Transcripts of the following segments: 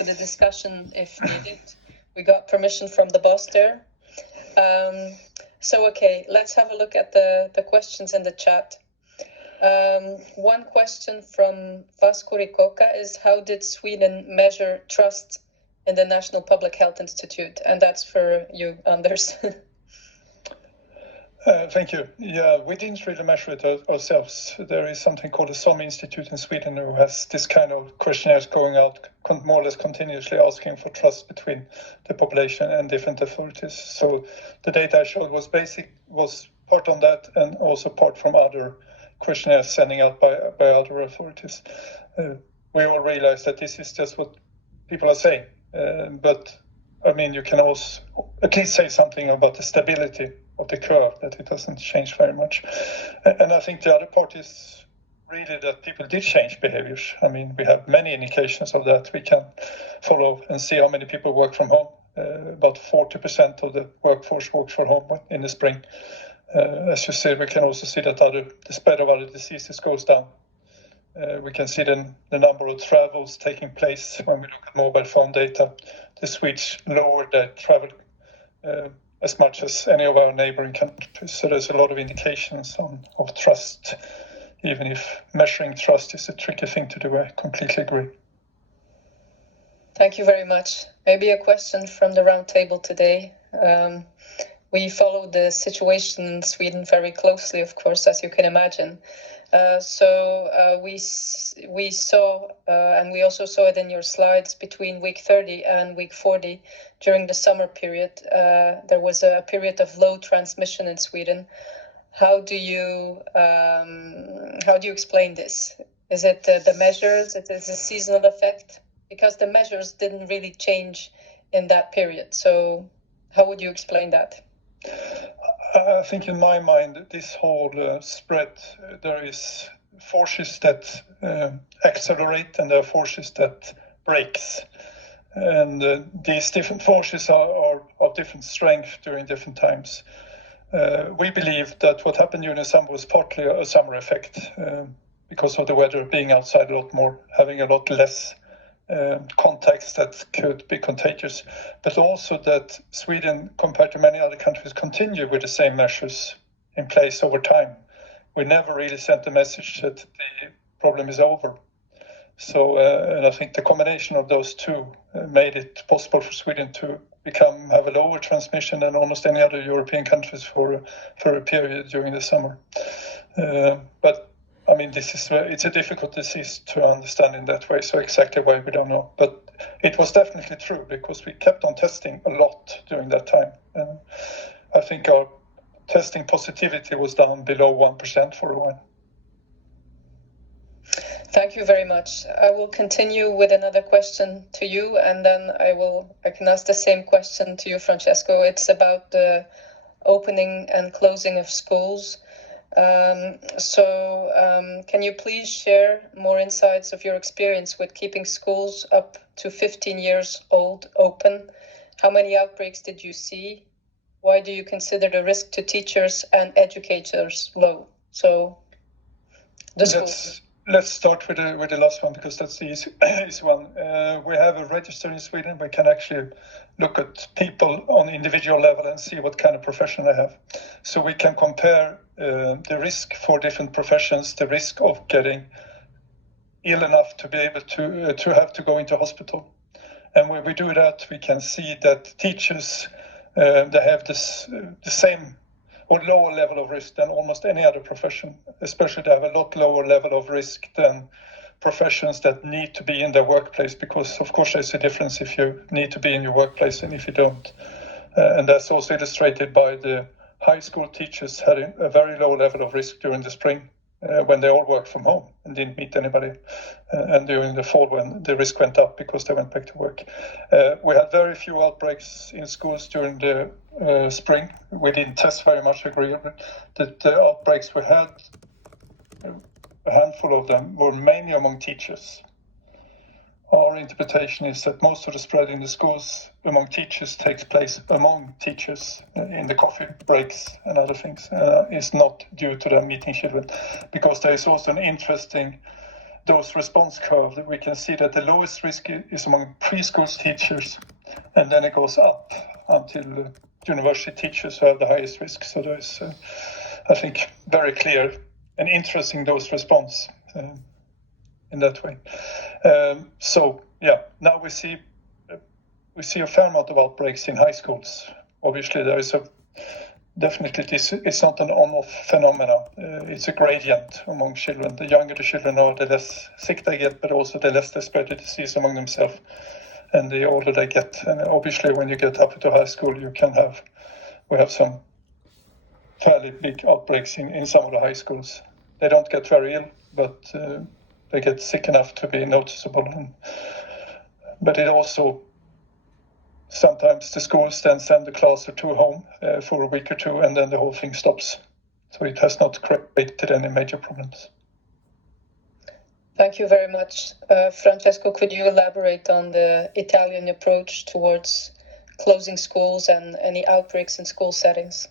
for the discussion if needed. We got permission from the boss there. Okay, let's have a look at the questions in the chat. One question from Vasco Ricoca is, how did Sweden measure trust in the National Public Health Institute? And that's for you, Anders. Thank you. Yeah, we didn't really measure it ourselves. There is something called the SOM Institute in Sweden who has this kind of questionnaires going out more or less continuously asking for trust between the population and different authorities. So the data I showed was part on that and also part from other questionnaires sending out by other authorities. We all realize that this is just what people are saying, but I mean, you can also at least say something about the stability of the curve, that it doesn't change very much. And I think the other part is really that people did change behaviors. I mean, we have many indications of that. We can follow and see how many people work from home. About 40% of the workforce works from home in the spring. As you said, we can also see that the spread of other diseases goes down. We can see the number of travels taking place when we look at mobile phone data. The Swedes lowered their travel as much as any of our neighboring countries. So there's a lot of indications of trust, even if measuring trust is a tricky thing to do. I completely agree. Thank you very much. Maybe a question from the round table today. We follow the situation in Sweden very closely, of course, as you can imagine. We saw, and we also saw it in your slides, between week 30 and week 40 during the summer period, there was a period of low transmission in Sweden. How do you explain this? Is it the measures? Is it a seasonal effect? Because the measures didn't really change in that period. So how would you explain that? I think in my mind, this whole spread, there is forces that accelerate and there are forces that breaks. And these different forces are of different strength during different times. We believe that what happened during the summer was partly a summer effect because of the weather, being outside a lot more, having a lot less contacts that could be contagious, but also that Sweden, compared to many other countries, continue with the same measures in place over time. We never really sent the message that the problem is over. So, and I think the combination of those two made it possible for Sweden to have a lower transmission than almost any other European countries for a period during the summer. But I mean, it's a difficult disease to understand in that way, so exactly why we don't know. But it was definitely true because we kept on testing a lot during that time. And I think our testing positivity was down below 1% for a while. Thank you very much. I will continue with another question to you, and then I can ask the same question to you, Francesco. It's about the opening and closing of schools. Can you please share more insights of your experience with keeping schools up to 15 years old open? How many outbreaks did you see? Why do you consider the risk to teachers and educators low? So, let's start with the last one because that's the easy one. We have a register in Sweden. We can actually look at people on individual level and see what kind of profession they have. So we can compare the risk for different professions, the risk of getting ill enough to be able to have to go into hospital. And when we do that, we can see that teachers, they have the same or lower level of risk than almost any other profession. Especially they have a lot lower level of risk than professions that need to be in their workplace, because of course there's a difference if you need to be in your workplace and if you don't. And that's also illustrated by the high school teachers having a very low level of risk during the spring when they all worked from home and didn't meet anybody. And during the fall when the risk went up because they went back to work. We had very few outbreaks in schools during the spring. We didn't test very much, I agree. The outbreaks we had, a handful of them were mainly among teachers. Our interpretation is that most of the spread in the schools among teachers takes place among teachers in the coffee breaks and other things. Is not due to them meeting children, because there is also an interesting dose response curve, we can see that the lowest risk is among preschool teachers, and then it goes up until university teachers who have the highest risk. So there's, I think, very clear and interesting dose response in that way. So yeah, now we see a fair amount of outbreaks in high schools. Obviously, there is definitely it's not an on-off phenomena. It's a gradient among children. The younger the children are, the less sick they get, but also the less they spread the disease among themselves. And the older they get, and obviously when you get up to high school, we have some fairly big outbreaks in some of the high schools. They don't get very ill, but they get sick enough to be noticeable. But it also, sometimes the schools then send a class or two home for a week or two, and then the whole thing stops. So it has not created any major problems. Thank you very much. Francesco, could you elaborate on the Italian approach towards closing schools and any outbreaks in school settings?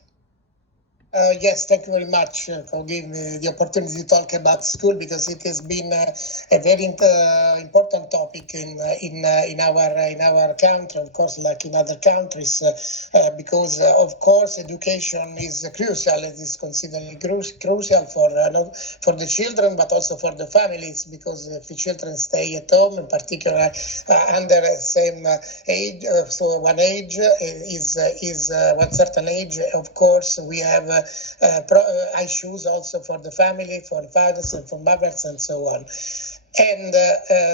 Yes, thank you very much for giving me the opportunity to talk about school, because it has been a very important topic in our country, of course, like in other countries, because of course education is crucial. It is considered crucial for the children, but also for the families, because if the children stay at home, in particular under the same age, so one age is one certain age, of course we have issues also for the family, for fathers and for mothers and so on. And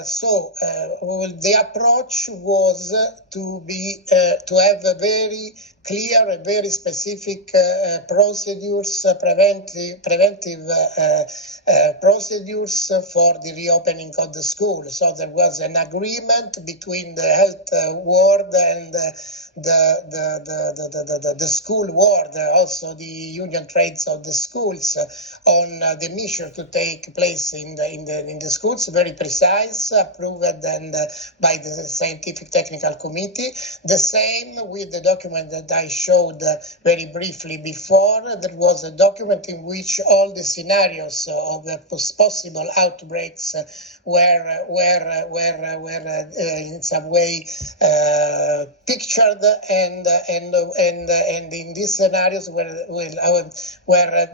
so the approach was to have a very clear and very specific procedures, preventive procedures for the reopening of the school. So there was an agreement between the health ward and the school ward, also the union trades of the schools, on the measure to take place in the schools, very precise, approved and by the scientific technical committee. The same with the document that I showed very briefly before. There was a document in which all the scenarios of the possible outbreaks were in some way pictured, and in these scenarios were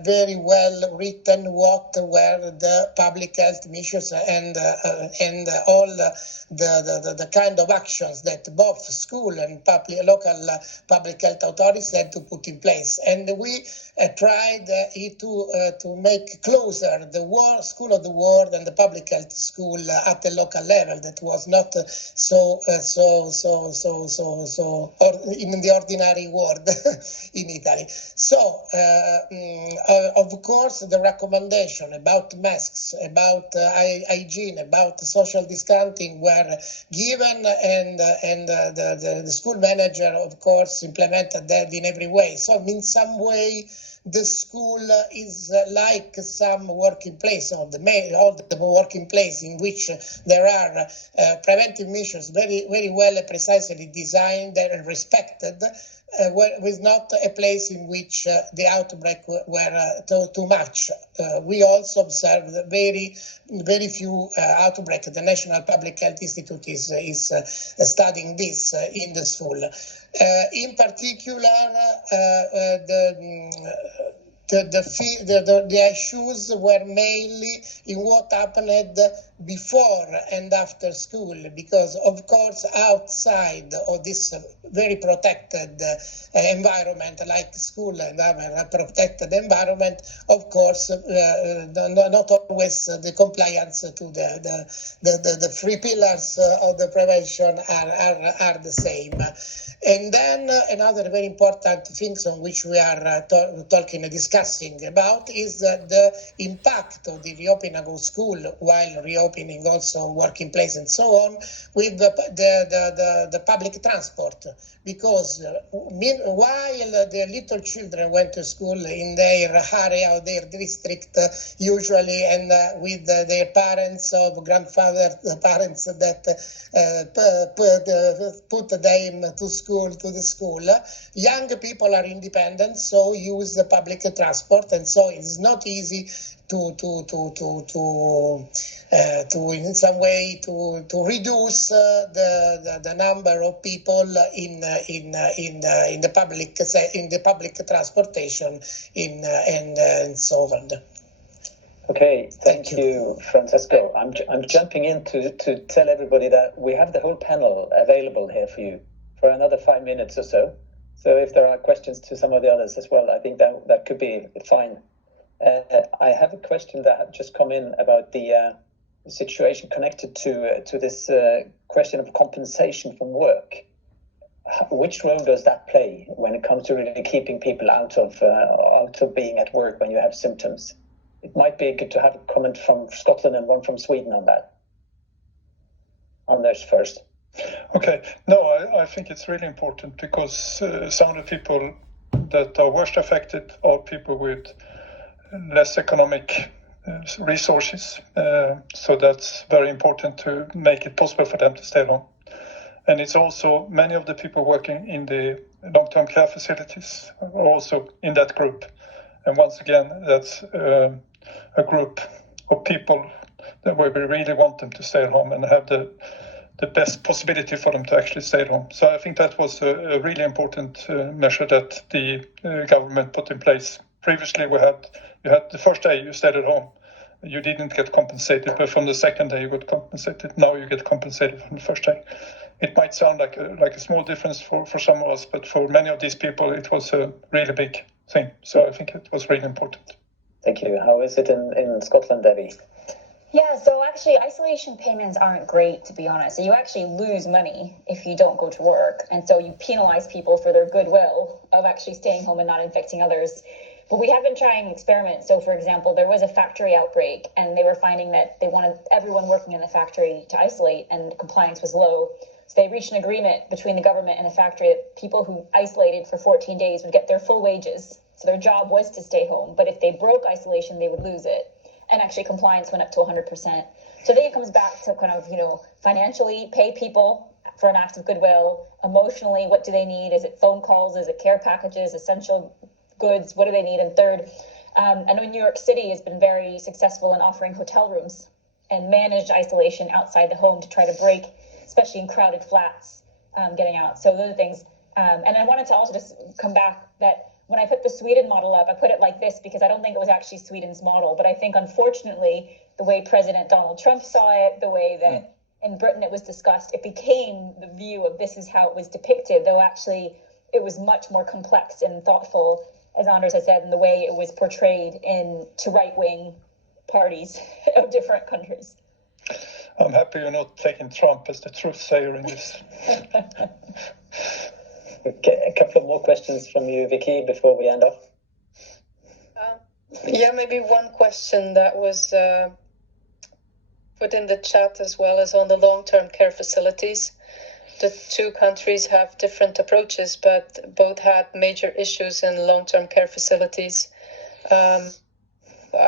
very well written what were the public health measures and all the kind of actions that both school and local public health authorities had to put in place. And we tried to make closer the school of the ward and the public health school at the local level. That was not or in the ordinary ward in Italy. So of course the recommendation about masks, about hygiene, about social distancing were given, and the school manager of course implemented that in every way. So in some way the school is like some working place, or the working place in which there are preventive measures very well precisely designed and respected, was not a place in which the outbreak were too much. We also observed very few outbreaks. The National Public Health Institute is studying this in the school. In particular, the issues were mainly in what happened before and after school, because of course outside of this very protected environment like school and other protected environment, of course not always the compliance to the three pillars of the prevention are the same. And then another very important things on which we are talking and discussing about is the impact of the reopening of school while reopening also working place and so on with the public transport, because while the little children went to school in their area or their district usually, and with their parents or grandfather parents that put them to the school, young people are independent, so use the public transport, and so it's not easy in some way to reduce the number of people in the public transportation and so on. Okay, thank you, Francesco. I'm jumping in to tell everybody that we have the whole panel available here for you for another 5 minutes or so. So if there are questions to some of the others as well, I think that could be fine. I have a question that had just come in about the situation connected to this question of compensation from work. Which role does that play when it comes to really keeping people out of being at work when you have symptoms? It might be good to have a comment from Scotland and one from Sweden on that. Anders first. Okay, no, I think it's really important because some of the people that are worst affected are people with less economic resources. So that's very important to make it possible for them to stay home. And it's also many of the people working in the long-term care facilities are also in that group. And once again, that's a group of people that we really want them to stay at home and have the best possibility for them to actually stay at home. So I think that was a really important measure that the government put in place. Previously, you had the first day you stayed at home, you didn't get compensated, but from the second day you got compensated. Now you get compensated from the first day. It might sound like a small difference for some of us, but for many of these people, it was a really big thing. So I think it was really important. Thank you. How is it in Scotland, Devi? Yeah, so actually isolation payments aren't great, to be honest. So you actually lose money if you don't go to work. And so you penalize people for their goodwill of actually staying home and not infecting others. But we have been trying experiments. So for example, there was a factory outbreak and they were finding that they wanted everyone working in the factory to isolate and compliance was low. So they reached an agreement between the government and the factory that people who isolated for 14 days would get their full wages. So their job was to stay home. But if they broke isolation, they would lose it. And actually compliance went up to 100%. So I think it comes back to kind of, financially pay people for an act of goodwill. Emotionally, what do they need? Is it phone calls? Is it care packages, essential goods? What do they need? And third, I know New York City has been very successful in offering hotel rooms and managed isolation outside the home to try to break, especially in crowded flats, getting out. So those are things. And I wanted to also just come back that when I put the Sweden model up, I put it like this because I don't think it was actually Sweden's model. But I think, unfortunately, the way President Donald Trump saw it, the way that in Britain it was discussed, it became the view of this is how it was depicted, though actually it was much more complex and thoughtful, as Anders has said, in the way it was portrayed to right-wing parties of different countries. I'm happy you're not taking Trump as the truth sayer in this. Okay, a couple of more questions from you, Vicky, before we end off. Maybe one question that was put in the chat as well as on the long-term care facilities. The two countries have different approaches, but both had major issues in long-term care facilities. I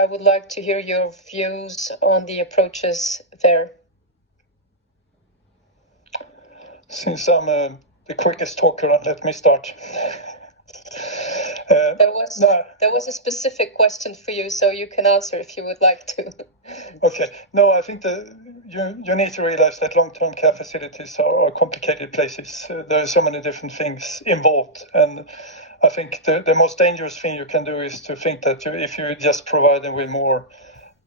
would like to hear your views on the approaches there. Since I'm the quickest talker, let me start. There was a specific question for you, so you can answer if you would like to. Okay. No, I think that you need to realize that long-term care facilities are complicated places. There are so many different things involved, and I think the most dangerous thing you can do is to think that if you just provide them with more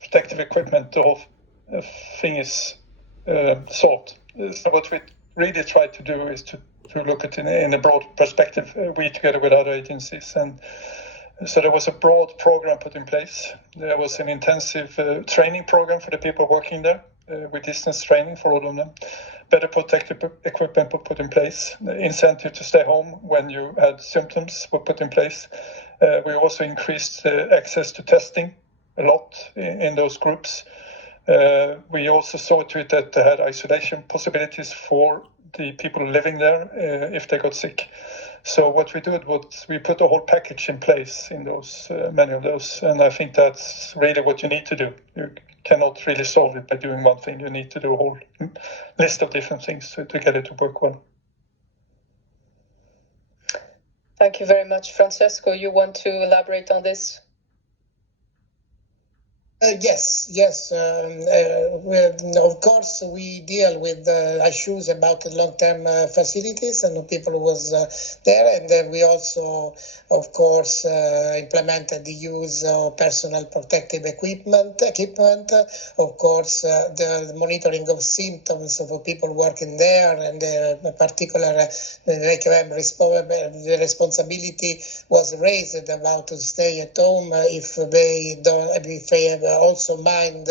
protective equipment, the whole thing is solved. So what we really try to do is to look at it in a broad perspective, we together with other agencies. And so there was a broad program put in place. There was an intensive training program for the people working there, with distance training for all of them. Better protective equipment were put in place. The incentive to stay home when you had symptoms were put in place. We also increased access to testing a lot in those groups. We also saw to it that they had isolation possibilities for the people living there if they got sick. So what we did was we put a whole package in place in those many of those, and I think that's really what you need to do. You cannot really solve it by doing one thing. You need to do a whole list of different things to get it to work well. Thank you very much. Francesco, you want to elaborate on this? Yes. Of course, we deal with issues about long-term facilities and people was there, and then we also, of course, implemented the use of personal protective equipment. Of course, the monitoring of symptoms of people working there, and in particular, the responsibility was raised about to stay at home if they have also mild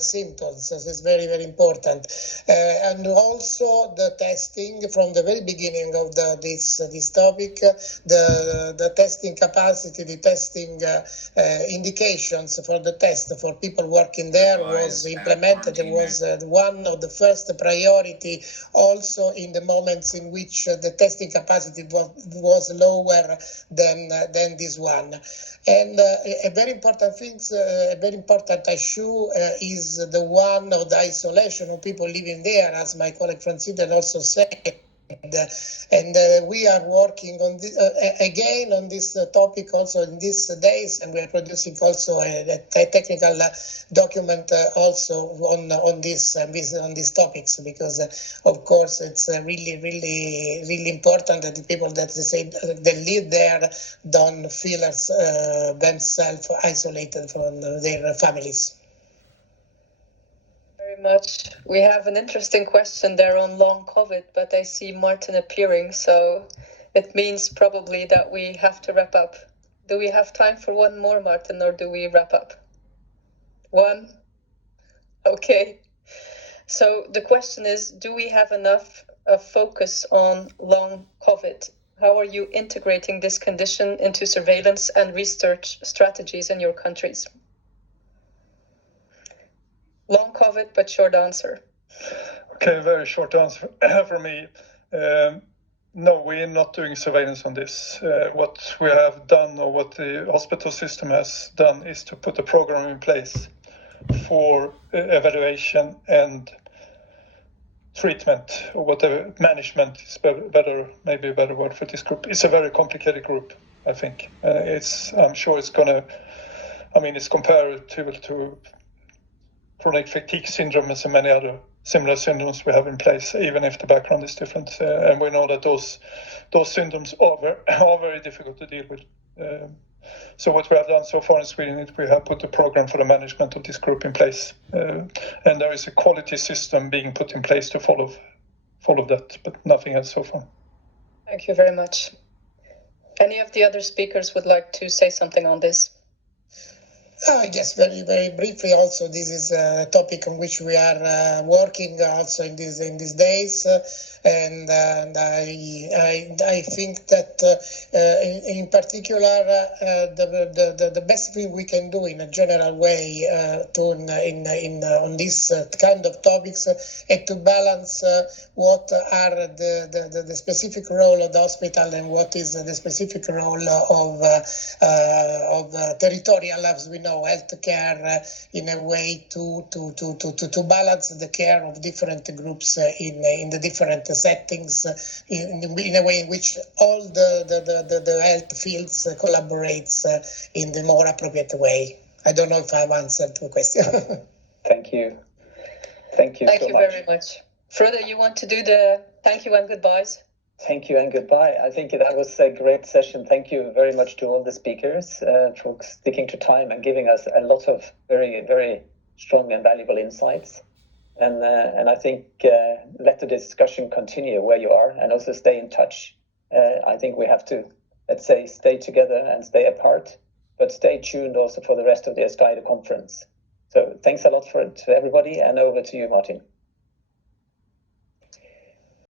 symptoms. So it's very, very important. And also the testing from the very beginning of this topic, the testing capacity, the testing indications for the test for people working there was implemented. It was one of the first priority also in the moments in which the testing capacity was lower than this one. And a very important thing, a very important issue is the one of the isolation of people living there, as my colleague Sridhar also said. And we are working on this, again on this topic also in these days, and we are producing also a technical document also on these topics, because of course it's really important that the people that live there don't feel themselves isolated from their families. Much. We have an interesting question there on long COVID, but I see Martin appearing, so it means probably that we have to wrap up. Do we have time for one more, Martin, or do we wrap up? One? Okay. So the question is, do we have enough focus on long COVID? How are you integrating this condition into surveillance and research strategies in your countries? Long COVID, but short answer. Okay, very short answer for me. No, we're not doing surveillance on this. What we have done, or what the hospital system has done, is to put a program in place for evaluation and treatment, or whatever, management is better, maybe a better word for this group. It's a very complicated group, I think. I'm sure it's it's comparable to chronic fatigue syndrome and so many other similar syndromes we have in place, even if the background is different. And we know that those symptoms are very difficult to deal with. So what we have done so far in Sweden is we have put a program for the management of this group in place. And there is a quality system being put in place to follow that, but nothing else so far. Thank you very much. Any of the other speakers would like to say something on this? I guess very, very briefly also, this is a topic on which we are working also in these days. And I think that in particular the best thing we can do in a general way on this kind of topics is to balance what are the specific role of the hospital and what is the specific role of territorial, as we know, healthcare, in a way to balance the care of different groups in the different settings, in a way in which all the health fields collaborates in the more appropriate way. I don't know if I've answered the question. Thank you. Thank you so much. Very much. Frode, you want to do the thank you and goodbyes? Thank you and goodbye. I think that was a great session. Thank you very much to all the speakers for sticking to time and giving us a lot of very, very strong and valuable insights. And I think let the discussion continue where you are, and also stay in touch. I think we have to, let's say, stay together and stay apart, but stay tuned also for the rest of the ESCAIDE conference. So thanks a lot to everybody, and over to you, Martin.